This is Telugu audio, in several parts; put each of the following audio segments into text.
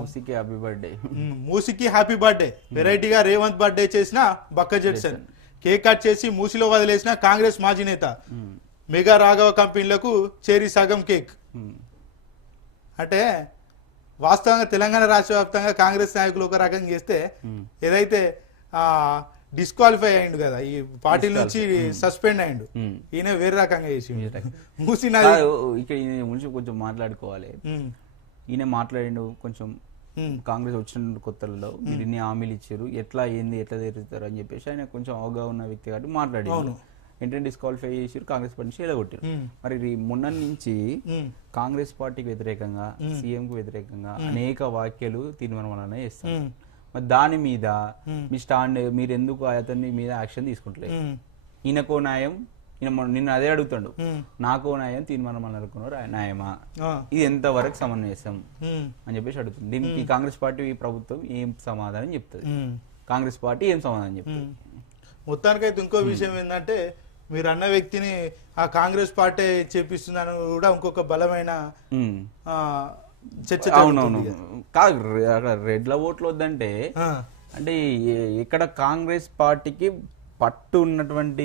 మూసీకి హ్యాపీ బర్త్డే. మూసీకి హ్యాపీ బర్త్డే. వెరైటీగా రేవంత్ బర్త్డే చేసిన బక్క జెట్సన్. కేక్ కట్ చేసి మూసీలో వదిలేసిన కాంగ్రెస్ మాజీ నేత. మెగా రాఘవ కంపెనీలకు చేరి సగం కేక్. అంటే వాస్తవంగా తెలంగాణ రాష్ట్ర వ్యాప్తంగా కాంగ్రెస్ నాయకులు ఒక రకంగా చేస్తే, ఏదైతే డిస్క్వాలిఫై అయ్యిండు కదా, ఈ పార్టీ నుంచి సస్పెండ్ అయ్యిండు, ఈయన వేరే రకంగా చేసి మూసీ ఇక్కడ గురించి కొంచెం మాట్లాడుకోవాలి. ఈయన మాట్లాడిండు కొంచెం కాంగ్రెస్ వచ్చిన కొత్తలలో మీరు ఇన్ని హామీలు ఇచ్చారు, ఎట్లా ఏంది ఎట్లా తెరుస్తారు అని చెప్పేసి ఆయన కొంచెం అవగాహన ఉన్న వ్యక్తి కాబట్టి మాట్లాడారు. ఏంటంటే డిస్క్వాలిఫై చేసారు, కాంగ్రెస్ పార్టీ నుంచి ఎలగొట్టారు. మరి మొన్న నుంచి కాంగ్రెస్ పార్టీకి వ్యతిరేకంగా, సీఎం కు వ్యతిరేకంగా అనేక వ్యాఖ్యలు తీర్మానం వలన చేస్తారు. మరి దాని మీద మీ స్టాండ్, మీరు ఎందుకు అతని మీద యాక్షన్ తీసుకుంటలేదు? ఈయనకో న్యాయం, నిన్న అదే అడుగుతాడు, నాకో న్యాయం తీర్మానం వలన అనుకున్నారు న్యాయమా, ఇది ఎంత వరకు సమన్వయం అని చెప్పేసి అడుగుతుంది. దీనికి కాంగ్రెస్ పార్టీ ప్రభుత్వం ఏం సమాధానం చెప్తుంది? కాంగ్రెస్ పార్టీ ఏం సమాధానం చెప్తుంది? మొత్తానికైతే ఇంకో విషయం ఏంటంటే, మీరు అన్న వ్యక్తిని ఆ కాంగ్రెస్ పార్టీ చేపిస్తుందని కూడా ఇంకొక బలమైన చర్చ. అవునవును, కాదు రెడ్ల ఓట్లు వద్దంటే అంటే ఇక్కడ కాంగ్రెస్ పార్టీకి పట్టు ఉన్నటువంటి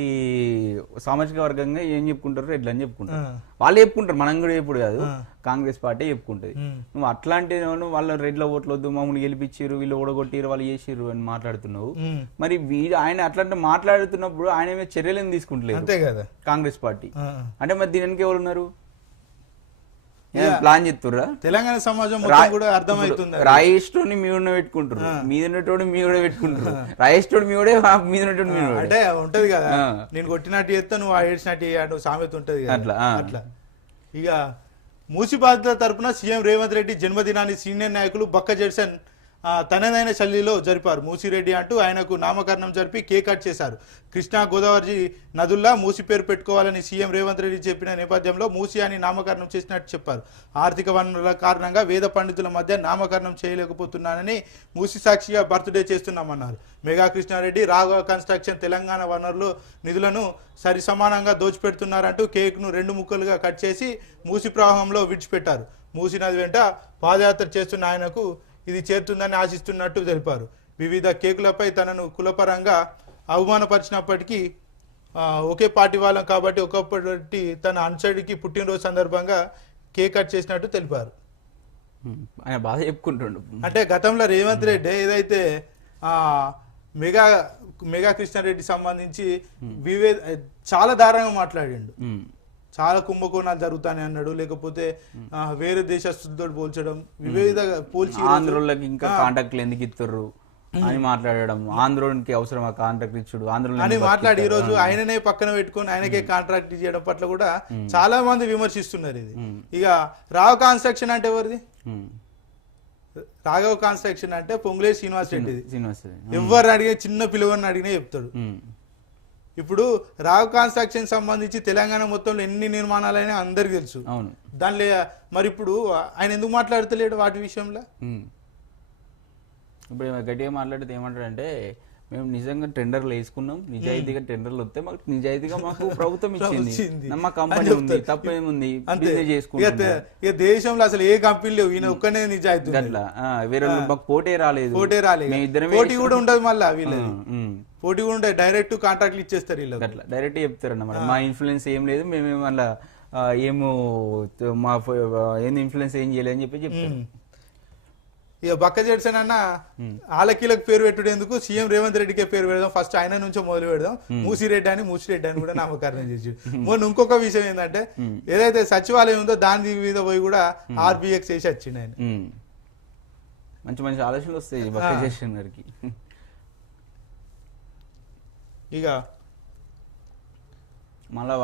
సామాజిక వర్గంగా ఏం చెప్పుకుంటారు? రెడ్లు అని చెప్పుకుంటారు. వాళ్ళు చెప్పుకుంటారు, మనం కూడా ఎప్పుడు కాదు, కాంగ్రెస్ పార్టీ చెప్పుకుంటది. నువ్వు అట్లాంటి వాళ్ళ రెడ్ల ఓట్లు వద్దు, మమ్మల్ని గెలిపించారు, వీళ్ళు ఓడగొట్టారు, వాళ్ళు చేసారు అని మాట్లాడుతున్నావు. మరి ఆయన అట్లాంటి మాట్లాడుతున్నప్పుడు ఆయన మీద చర్యలు ఏం తీసుకుంటలేదు అంతే కదా కాంగ్రెస్ పార్టీ అంటే? మరి దీనికి ఎవరు ఉన్నారు? ప్లాన్ చెప్తుర్రా? తెలంగాణ సమాజం కూడా అర్థమవుతుంది. రాయేష్టోని మీ ఉన్న పెట్టుకుంటారు, మీద ఉన్నటోడు మీ కూడా పెట్టుకుంటారు, రాయేష్టోడు మీ కూడా మీద ఉన్నటోడు మీ అంటే ఉంటది కదా, నేను కొట్టినట్టు చేస్తా నువ్వు ఏడ్చినట్టు సామెత ఉంటది కదా అట్లా. ఇక మూసి బాధితుల తరపున సీఎం రేవంత్ రెడ్డి జన్మదినాన్ని సీనియర్ నాయకులు బక్క జెట్సన్ తనదైన శైలిలో జరిపారు. మూసిరెడ్డి అంటూ ఆయనకు నామకరణం జరిపి కేక్ కట్ చేశారు. కృష్ణా గోదావరి నదుల్లా మూసి పేరు పెట్టుకోవాలని సీఎం రేవంత్ రెడ్డి చెప్పిన నేపథ్యంలో మూసి అని నామకరణం చేసినట్టు చెప్పారు. ఆర్థిక వనరుల కారణంగా వేద పండితుల మధ్య నామకరణం చేయలేకపోతున్నానని మూసి సాక్షిగా బర్త్డే చేస్తున్నామన్నారు. మెగా కృష్ణారెడ్డి రాఘవ కన్స్ట్రక్షన్ తెలంగాణ వనరులు నిధులను సరి సమానంగా దోచిపెడుతున్నారంటూ కేక్ను 2 ముక్కలుగా కట్ చేసి మూసి ప్రవాహంలో విడిచిపెట్టారు. మూసి నది వెంట పాదయాత్ర చేస్తున్న ఆయనకు ఇది చేరుతుందని ఆశిస్తున్నట్టు తెలిపారు. వివిధ కేకులపై తనను కులపరంగా అవమానపరిచినప్పటికీ ఒకే పార్టీ వాళ్ళం కాబట్టి ఒకప్పటి తన అనుచరుడికి పుట్టినరోజు సందర్భంగా కేక్ కట్ చేసినట్టు తెలిపారు. ఆయన బాధ చెప్పుకుంటుండు. అంటే గతంలో రేవంత్ రెడ్డి ఏదైతే మెగా కృష్ణారెడ్డి సంబంధించి చాలా దారుణంగా మాట్లాడిండు. చాలా కుంభకోణాలు జరుగుతాయని అన్నాడు, లేకపోతే వేరే దేశస్తులతో పోల్చడం, వివిధ పోల్చి ఆంధ్రోళ్ళకి ఇంకా కాంట్రాక్ట్లు ఎందుకు ఇస్తారు అని మాట్లాడడం, ఆంధ్రోనికి అవసరం ఆ కాంట్రాక్ట్ ఇచ్చుడు ఆంధ్రోని అని మాట్లాడి ఈ రోజు ఆయననే పక్కన పెట్టుకొని ఆయనకే కాంట్రాక్ట్ చేయడం పట్ల కూడా చాలా మంది విమర్శిస్తున్నారు. ఇది ఇక రాఘవ కన్స్ట్రక్షన్ అంటే ఎవరిది? రాఘవ కన్స్ట్రక్షన్ అంటే పొంగులేటి శ్రీనివాస్ రెడ్డిది. ఎవరు అడిగే చిన్న పిల్లవాడిని అడిగినా చెప్తాడు. ఇప్పుడు రాఘవ కన్స్ట్రక్షన్ సంబంధించి తెలంగాణ మొత్తంలో ఎన్ని నిర్మాణాలైనా అందరికి తెలుసు. దానిలో మరి ఇప్పుడు ఆయన ఎందుకు మాట్లాడతలేడు వాటి విషయంలో? ఇప్పుడు గట్టిగా మాట్లాడితే ఏమంటాడంటే, మేము నిజంగా టెండర్లు వేసుకున్నాం, నిజాయితీగా టెండర్లు వస్తే మాకు నిజాయితీగా మాకు ప్రభుత్వం ఇచ్చింది, మా కంపెనీ ఉంది, తప్పేముంది, ఇక దేశంలో అసలు ఏ కంపెనీ లేవు, ఈయన ఒక్కనే నిజాయితీ. అట్లా వేరే మాకు పోటీ రాలేదు, పోటీ కూడా ఉండదు, మళ్ళీ వీళ్ళది పోటీ కూడా ఉంటాయి, డైరెక్ట్ కాంట్రాక్ట్లు ఇచ్చేస్తారు వీళ్ళు. అట్లా డైరెక్ట్ చెప్తారు అన్నమాట, మా ఇన్ఫ్లుయెన్స్ ఏం లేదు, మేమేమో అలా ఏమో మా ఏంది ఇన్ఫ్లుయెన్స్ ఏం చేయలేదు అని చెప్పి చెప్తారు. ఇక బక్క జెట్సన్ అన్న ఆలకీలకు పేరు పెట్టుడేందుకు సీఎం రేవంత్ రెడ్డికే పేరు పెడదాం, ఫస్ట్ ఆయన నుంచో మొదలు పెడదాం, మూసిరెడ్డి అని కూడా నామకరణం చేసి. మొన్న ఇంకొక విషయం ఏంటంటే, ఏదైతే సచివాలయం ఉందో దాని మీద పోయి కూడా RBX వేసి వచ్చిండు ఆయన. మంచి మంచి ఆలోచనలు వస్తాయి బక్క జెట్సన్ గారికి. ఇక మళ్ళా